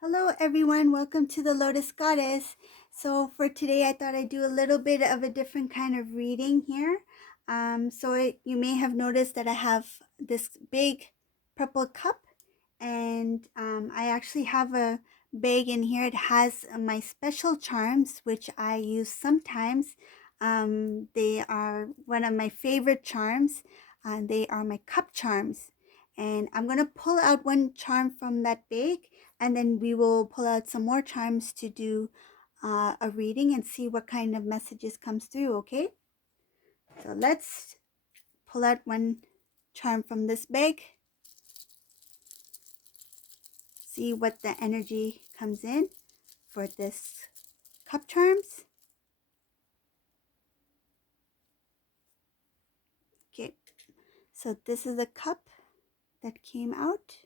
Hello everyone, welcome to the Lotus Goddess. So for today I thought I'd do a little bit of a different kind of reading here. You may have noticed that I have this big purple cup and I actually have a bag in here. It has my special charms which I use sometimes. They are one of my favorite charms. They are my cup charms. And I'm going to pull out one charm from that bag and then we will pull out some more charms to do a reading and see what kind of messages comes through. Okay, so let's pull out one charm from this bag, see what the energy comes in for this cup charms. Okay, so this is a cup that came out.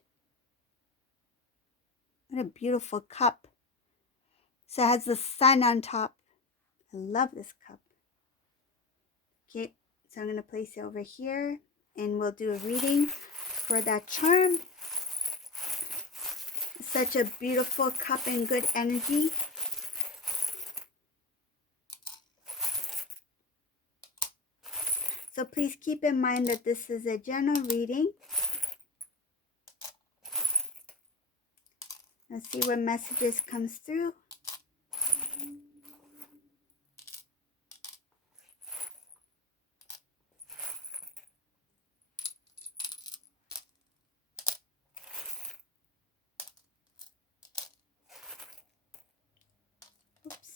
What a beautiful cup. So it has the sun on top. I love this cup. Okay, so I'm going to place it over here and we'll do a reading for that charm. Such a beautiful cup and good energy. So please keep in mind that this is a general reading. Let's see what messages comes through. Oops.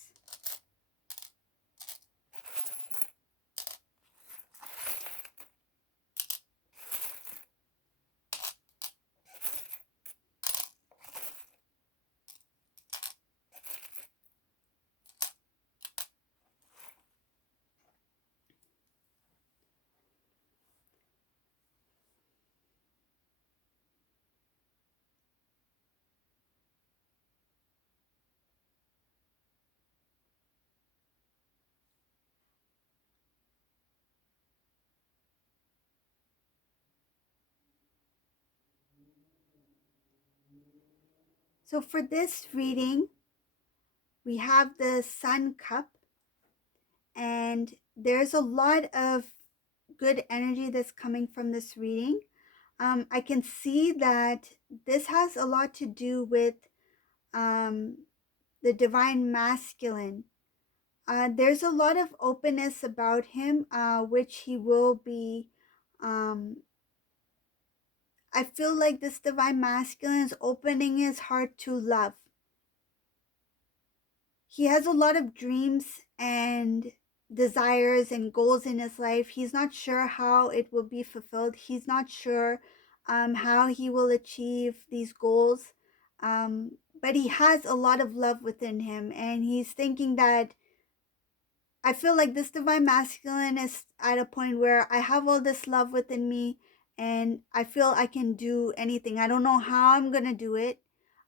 So for this reading, we have the Sun Cup, and there's a lot of good energy that's coming from this reading. I can see that this has a lot to do with the divine masculine. There's a lot of openness about him, which he will be. I feel like this divine masculine is opening his heart to love. He has a lot of dreams and desires and goals in his life. He's not sure how it will be fulfilled. He's not sure how he will achieve these goals. But he has a lot of love within him, and he's thinking that I feel like this divine masculine is at a point where I have all this love within me and I feel I can do anything. I don't know how I'm going to do it.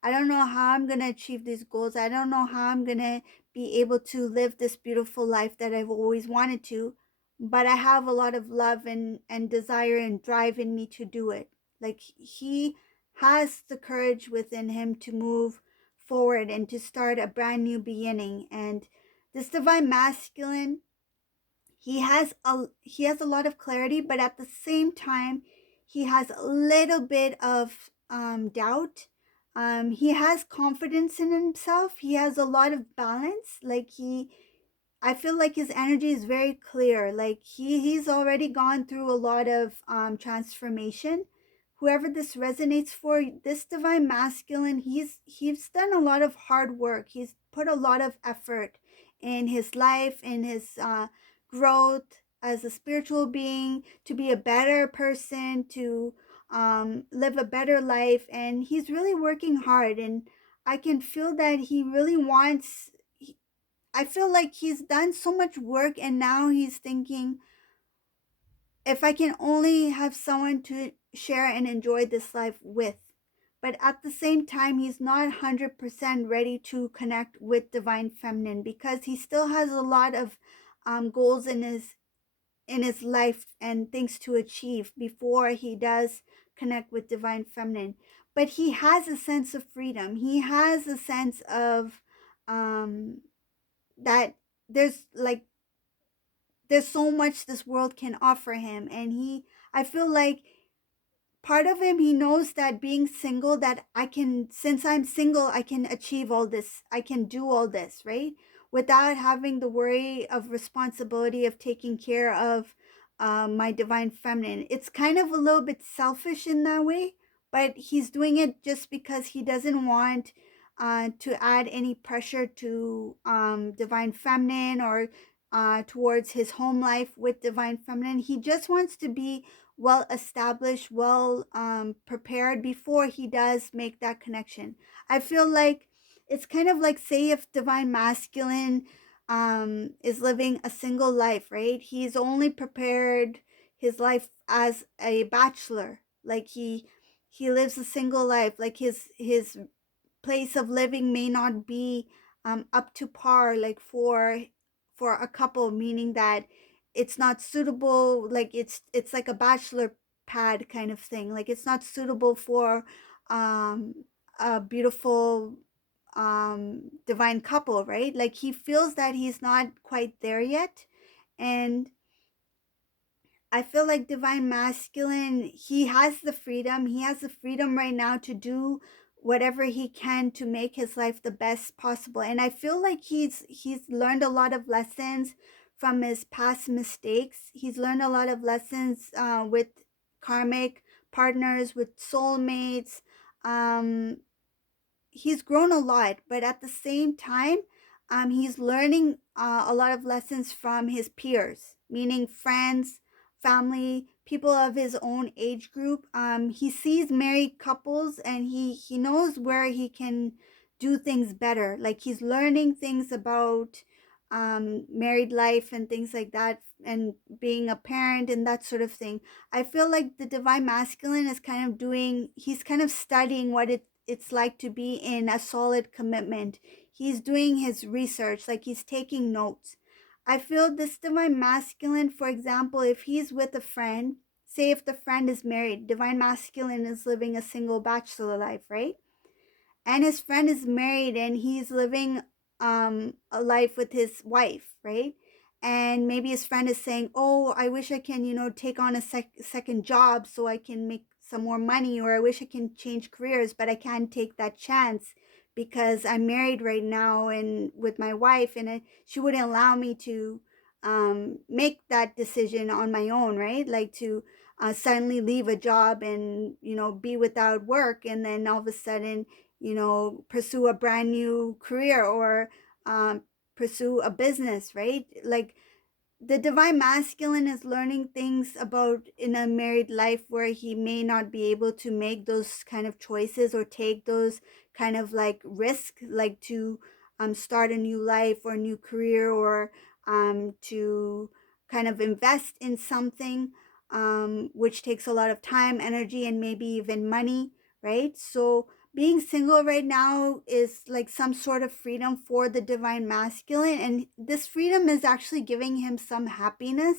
I don't know how I'm going to achieve these goals. I don't know how I'm going to be able to live this beautiful life that I've always wanted to. But I have a lot of love and desire and drive in me to do it. Like he has the courage within him to move forward and to start a brand new beginning. And this divine masculine, he has a lot of clarity, but at the same time he has a little bit of doubt. He has confidence in himself. He has a lot of balance. I feel like his energy is very clear. Like he's already gone through a lot of transformation. Whoever this resonates for, this divine masculine, he's done a lot of hard work. He's put a lot of effort in his life, in his growth as a spiritual being, to be a better person, to live a better life, and he's really working hard. And I can feel that he really wants. I feel like he's done so much work and now he's thinking, if I can only have someone to share and enjoy this life with. But at the same time, he's not 100% ready to connect with divine feminine because he still has a lot of goals in his life and things to achieve before he does connect with divine feminine. but he has a sense of freedom. He has a sense of um that there's like there's so much this world can offer him, and he I feel like part of him, he knows that being single, that I can, since I'm single, I can achieve all this, I can do all this, right, without having the worry of responsibility of taking care of my divine feminine. It's kind of a little bit selfish in that way, but he's doing it just because he doesn't want to add any pressure to divine feminine, or towards his home life with divine feminine. He just wants to be well established, well prepared before he does make that connection. I feel like it's kind of like, say, if divine masculine is living a single life, right? He's only prepared his life as a bachelor. Like he lives a single life. Like his place of living may not be up to par, like for a couple, meaning that it's not suitable, like it's like a bachelor pad kind of thing, like it's not suitable for um a beautiful divine couple, right? Like he feels that he's not quite there yet. And I feel like divine masculine, he has the freedom. He has the freedom right now to do whatever he can to make his life the best possible. And I feel like he's learned a lot of lessons from his past mistakes. He's learned a lot of lessons with karmic partners, with soulmates. Um, he's grown a lot, but at the same time, he's learning a lot of lessons from his peers, meaning friends, family, people of his own age group. He sees married couples, and he knows where he can do things better. Like he's learning things about married life and things like that, and being a parent and that sort of thing. I feel like the divine masculine is kind of doing, he's kind of studying what it's like to be in a solid commitment. He's doing his research, like he's taking notes. I feel this divine masculine, for example, if he's with a friend, say if the friend is married, divine masculine is living a single bachelor life, right? And his friend is married and he's living a life with his wife, right? And maybe his friend is saying, oh, I wish I can, take on a second job so I can make some more money, or I wish I can change careers, but I can't take that chance because I'm married right now and with my wife, and she wouldn't allow me to make that decision on my own, right? Like to suddenly leave a job and be without work, and then all of a sudden pursue a brand new career, or um, pursue a business, right? Like the divine masculine is learning things about in a married life where he may not be able to make those kind of choices or take those kind of like risk, like to start a new life or a new career, or to kind of invest in something which takes a lot of time, energy, and maybe even money, right? So being single right now is like some sort of freedom for the divine masculine, and this freedom is actually giving him some happiness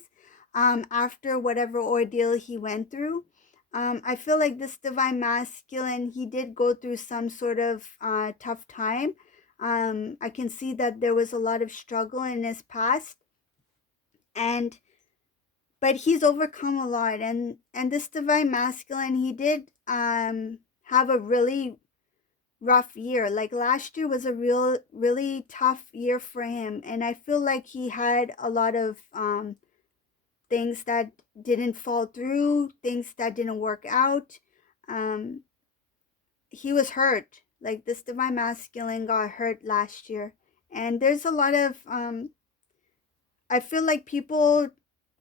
after whatever ordeal he went through. I feel like this divine masculine, he did go through some sort of tough time. I can see that there was a lot of struggle in his past, and but he's overcome a lot. And this divine masculine, he did have a really rough year. Like last year was a really tough year for him, and I feel like he had a lot of things that didn't fall through, things that didn't work out. Um, he was hurt. Like this divine masculine got hurt last year, and there's a lot of I feel like people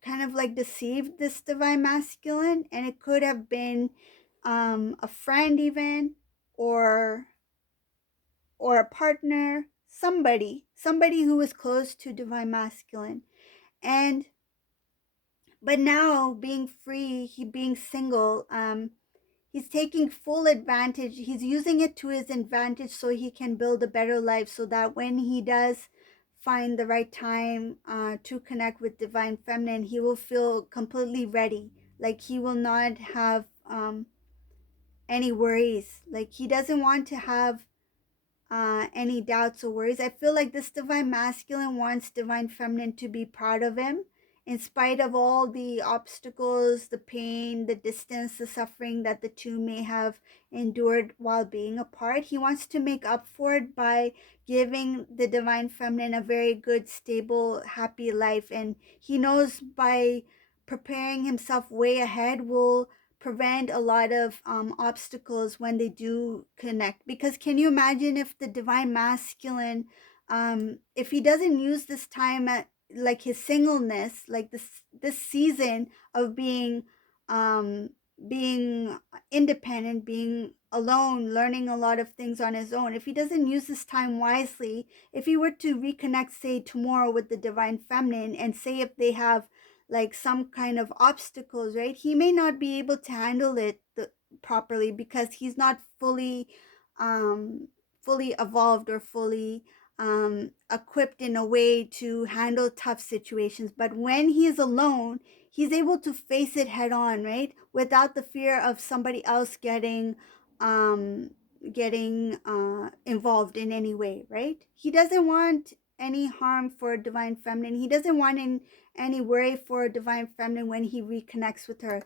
kind of like deceived this divine masculine, and it could have been a friend even, or a partner, somebody who was close to divine masculine. And but now being free, he being single, he's taking full advantage. He's using it to his advantage so he can build a better life, so that when he does find the right time to connect with divine feminine, he will feel completely ready. Like he will not have any worries. Like he doesn't want to have any doubts or worries. I feel like this divine masculine wants divine feminine to be proud of him in spite of all the obstacles, the pain, the distance, the suffering that the two may have endured while being apart. He wants to make up for it by giving the divine feminine a very good, stable, happy life. And he knows by preparing himself way ahead will prevent a lot of obstacles when they do connect. Because can you imagine if the divine masculine, if he doesn't use this time at like his singleness, like this season of um, being independent, being alone, learning a lot of things on his own. If he doesn't use this time wisely, if he were to reconnect, say tomorrow with the divine feminine, and say if they have like some kind of obstacles, right? He may not be able to handle it properly because he's not um, fully evolved or fully equipped in a way to handle tough situations. But when he is alone, he's able to face it head on, right? Without the fear of somebody else um, getting involved in any way, right? He doesn't want any harm for divine feminine. He doesn't want any worry for divine feminine when he reconnects with her.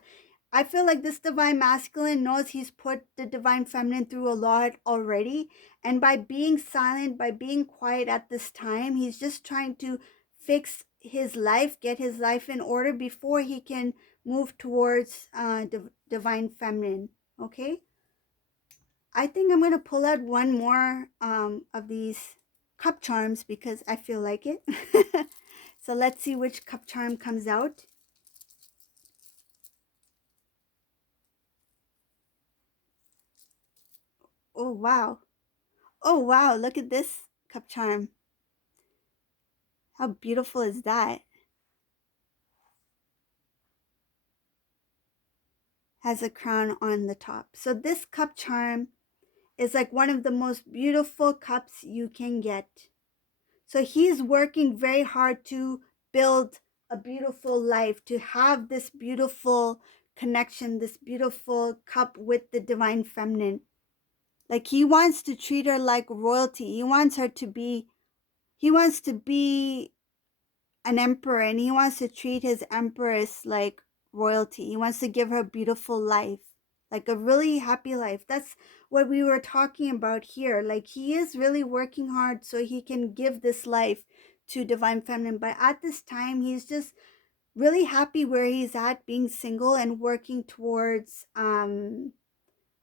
I feel like this divine masculine knows he's put the divine feminine through a lot already. And by being silent, by being quiet at this time, he's just trying to fix his life, get his life in order before he can move towards divine feminine. Okay? I think I'm going to pull out one more of these cup charms because I feel like it. So let's see which cup charm comes out. Oh, wow. Oh, wow. Look at this cup charm. How beautiful is that? Has a crown on the top. So this cup charm is like one of the most beautiful cups you can get. So he's working very hard to build a beautiful life, to have this beautiful connection, this beautiful cup with the divine feminine. Like he wants to treat her like royalty. He wants to be an emperor, and he wants to treat his empress like royalty. He wants to give her a beautiful life, like a really happy life. That's what we were talking about here. Like he is really working hard so he can give this life to divine feminine. But at this time, he's just really happy where he's at, being single and working towards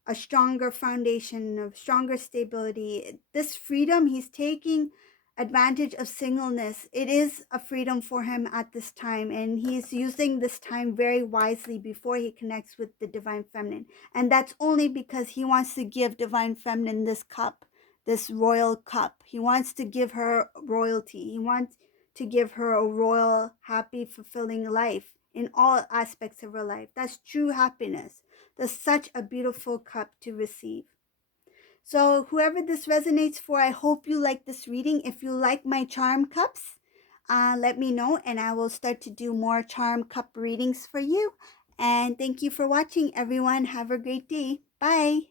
a stronger foundation, of stronger stability. This freedom, he's taking advantage of singleness. It is a freedom for him at this time, and he's using this time very wisely before he connects with the divine feminine. And that's only because he wants to give divine feminine this cup, this royal cup. He wants to give her royalty. He wants to give her a royal, happy, fulfilling life in all aspects of her life. That's true happiness. That's such a beautiful cup to receive. So whoever this resonates for, I hope you like this reading. If you like my charm cups, let me know and I will start to do more charm cup readings for you. And thank you for watching, everyone. Have a great day. Bye.